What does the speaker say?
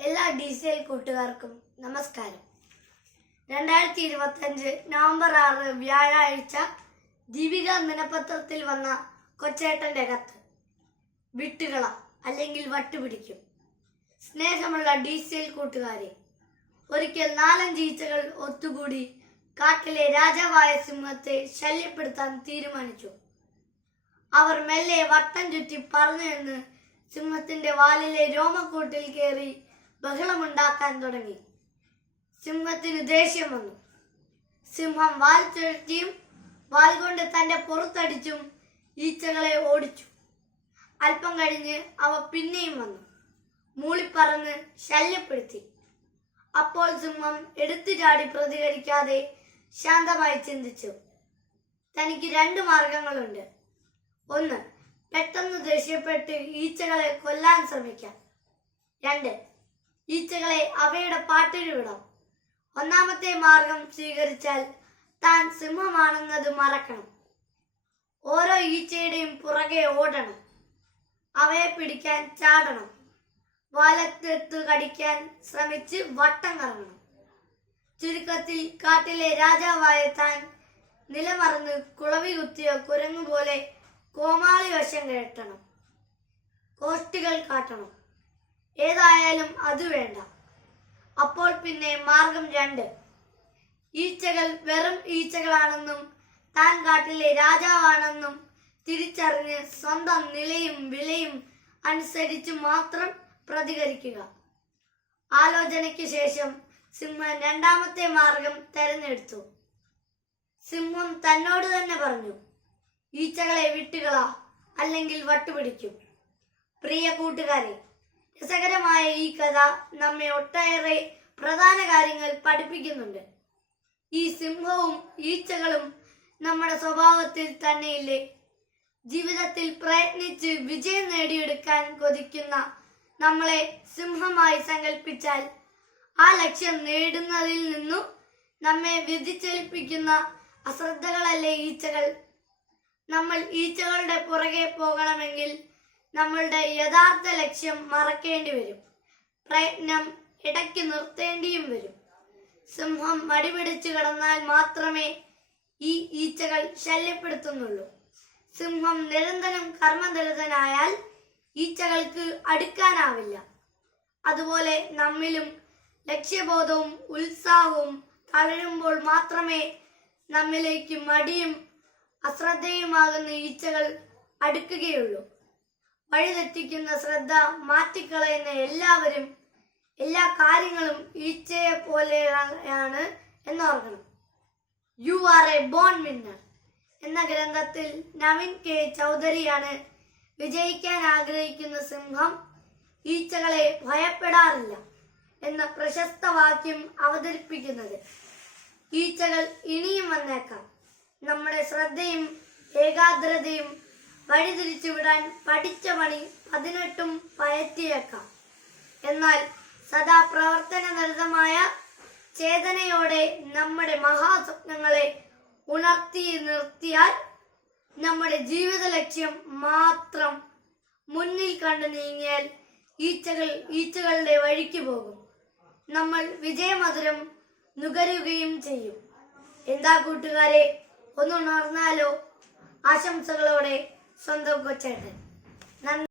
എല്ലാ D C L കൂട്ടുകാർക്കും നമസ്കാരം. രണ്ടായിരത്തി ഇരുപത്തഞ്ച് നവംബർ ആറ് വ്യാഴാഴ്ച ദീപിക ദിനപത്രത്തിൽ വന്ന കൊച്ചേട്ടന്റെ കത്ത്. വിട്ടുകള അല്ലെങ്കിൽ വട്ടുപിടിക്കും. സ്നേഹമുള്ള ഡി സി എൽ കൂട്ടുകാരെ ഒരിക്കൽ നാലഞ്ച് ഈച്ചകൾ ഒത്തുകൂടി കാട്ടിലെ രാജാവായ സിംഹത്തെ ശല്യപ്പെടുത്താൻ തീരുമാനിച്ചു. അവർ മെല്ലെ വട്ടം ചുറ്റി പറഞ്ഞു എന്ന് സിംഹത്തിന്റെ വാലിലെ രോമക്കൂട്ടിൽ കയറി ബഹളമുണ്ടാക്കാൻ തുടങ്ങി. സിംഹത്തിന് ദേഷ്യം വന്നു. സിംഹം വാൽ ചുഴറ്റിയും വാൽ കൊണ്ട് തന്റെ പുറത്തടിച്ചും ഈച്ചകളെ ഓടിച്ചു. അല്പം കഴിഞ്ഞ് അവ പിന്നെയും വന്നു. മൂളിപ്പറന്ന് ശല്യപ്പെടുത്തി. അപ്പോൾ സിംഹം എടുത്തു ചാടി പ്രതികരിക്കാതെ ശാന്തമായി ചിന്തിച്ചു. തനിക്ക് രണ്ട് മാർഗങ്ങളുണ്ട്. ഒന്ന് പെട്ടെന്ന് ദേഷ്യപ്പെട്ട് ഈച്ചകളെ കൊല്ലാൻ ശ്രമിക്കാം. രണ്ട് ഈച്ചകളെ അവയുടെ പാട്ടിന് ഒന്നാമത്തെ മാർഗം സ്വീകരിച്ചാൽ താൻ സിംഹമാണെന്നത് മറക്കണം. ഓരോ ഈച്ചയുടെയും പുറകെ ഓടണം. അവയെ പിടിക്കാൻ ചാടണം. വലത്തെത്തു കടിക്കാൻ ശ്രമിച്ച് വട്ടം കറങ്ങണം. ചുരുക്കത്തിൽ കാട്ടിലെ രാജാവായ താൻ നിലമറന്ന് കുളവി കുത്തിയ കുരങ്ങു പോലെ കോമാളി വശം കേട്ടണം. കോഷ്ടികൾ കാട്ടണം. ഏതായാലും അത് വേണ്ട. അപ്പോൾ പിന്നെ മാർഗം രണ്ട്. ഈച്ചകൾ വെറും ഈച്ചകളാണെന്നും താൻ കാട്ടിലെ രാജാവാണെന്നും തിരിച്ചറിഞ്ഞ് സ്വന്തം നിലയും വിലയും അനുസരിച്ച് മാത്രം പ്രതികരിക്കുക. ആലോചനയ്ക്ക് ശേഷം സിംഹം രണ്ടാമത്തെ മാർഗം തെരഞ്ഞെടുത്തു. സിംഹം തന്നോട് തന്നെ പറഞ്ഞു ഈച്ചകളെ വിട്ടുകള അല്ലെങ്കിൽ വട്ടുപിടിക്കും. പ്രിയ കൂട്ടുകാരെ രസകരമായ ഈ കഥ നമ്മെ ഒട്ടേറെ പ്രധാന കാര്യങ്ങൾ പഠിപ്പിക്കുന്നുണ്ട്. ഈ സിംഹവും ഈച്ചകളും നമ്മുടെ സ്വഭാവത്തിൽ തന്നെയില്ലേ? ജീവിതത്തിൽ പ്രയത്നിച്ച് വിജയം നേടിയെടുക്കാൻ കൊതിക്കുന്ന നമ്മളെ സിംഹമായി സങ്കല്പിച്ചാൽ ആ ലക്ഷ്യം നേടുന്നതിൽ നിന്നും നമ്മെ വ്യതിചലിപ്പിക്കുന്ന അശ്രദ്ധകളല്ലേ ഈച്ചകൾ? നമ്മൾ ഈച്ചകളുടെ പുറകെ പോകണമെങ്കിൽ നമ്മളുടെ യഥാർത്ഥ ലക്ഷ്യം മറക്കേണ്ടി വരും. പ്രയത്നം ഇടയ്ക്ക് നിർത്തേണ്ടിയും വരും. സിംഹം മടിപിടിച്ചു കിടന്നാൽ മാത്രമേ ഈ ഈച്ചകൾ ശല്യപ്പെടുത്തുന്നുള്ളൂ. സിംഹം നിരന്തരം കർമ്മനിരതനായാൽ ഈച്ചകൾക്ക് അടുക്കാനാവില്ല. അതുപോലെ നമ്മിലും ലക്ഷ്യബോധവും ഉത്സാഹവും തളരുമ്പോൾ മാത്രമേ നമ്മിലേക്ക് മടിയും അശ്രദ്ധയുമാകുന്ന ഈച്ചകൾ അടുക്കുകയുള്ളൂ. വഴിതെറ്റിക്കുന്ന ശ്രദ്ധ മാറ്റിക്കളയുന്ന എല്ലാവരും എല്ലാ കാര്യങ്ങളും ഈച്ചയെ പോലെയാണ് എന്നോർക്കണം. You are a born winner എന്ന ഗ്രന്ഥത്തിൽ നവീൻ കെ ചൗധരിയാണ് വിജയിക്കാൻ ആഗ്രഹിക്കുന്ന സിംഹം ഈച്ചകളെ ഭയപ്പെടാറില്ല എന്ന പ്രശസ്ത വാക്യം അവതരിപ്പിക്കുന്നത്. ഈച്ചകൾ ഇനിയും വന്നേക്കാം. നമ്മുടെ ശ്രദ്ധയും ഏകാഗ്രതയും വഴിതിരിച്ചു വിടാൻ പഠിച്ച പണി പതിനെട്ടും പയറ്റിയേക്കാം എന്നാൽ സദാ പ്രവർത്തന നിരതമായ ചേതനയോടെ നമ്മുടെ മഹാസ്വപ്നങ്ങളെ ഉണർത്തി നിർത്തിയാൽ നമ്മുടെ ജീവിത ലക്ഷ്യം മാത്രം മുന്നിൽ കണ്ടു നീങ്ങിയാൽ ഈച്ചകൾ ഈച്ചകളുടെ വഴിക്ക് പോകും. നമ്മൾ വിജയമധുരം നുകരുകയും ചെയ്യും. എന്താ കൂട്ടുകാരെ? ഒന്നുണർന്നാലോ ആശംസകളോടെ సందోప్ కొచ్చాడు నన్ను